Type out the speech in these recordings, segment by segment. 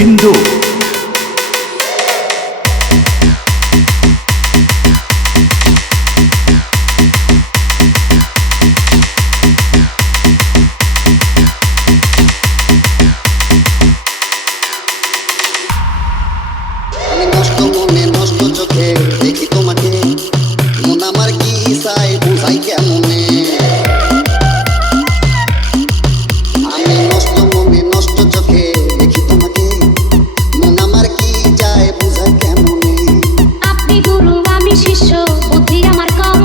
গোবিন্দ। আমি নষ্ট মনে নষ্ট চোখে দেখি তোমাকে, মন আমার কি চাই বুঝাই কেমনে। আমি নষ্ট মনে নষ্ট চোখে দেখি তোমাকে, মন আমার কি চাই বুঝাই কেমনে। আপনি গুরু আমি শিষ্য, বুদ্ধি আমার কম,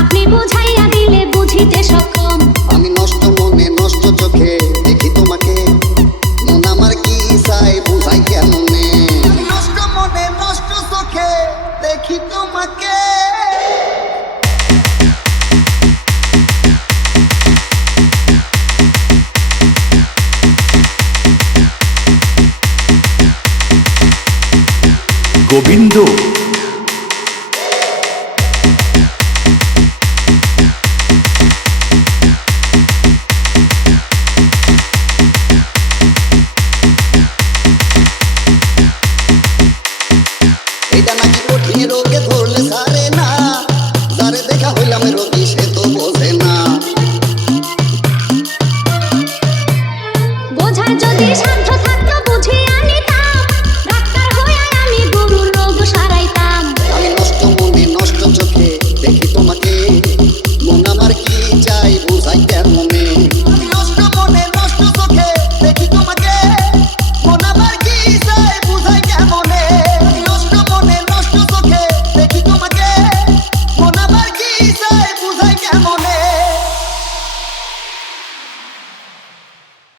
আপনি বুঝাইয়া দিলে বুঝিতে সক্ষম। আমি নষ্ট মনে নষ্ট চোখে দেখি তোমাকে, মন আমার কি চাই বুঝাই কেমনে। আমি নষ্ট মনে নষ্ট চোখে দেখি তোমাকে। গোবিন্দ। এটা নাকি কঠিন রোগে ধরলে সারে না, যারে দেখা হইলাম রোগী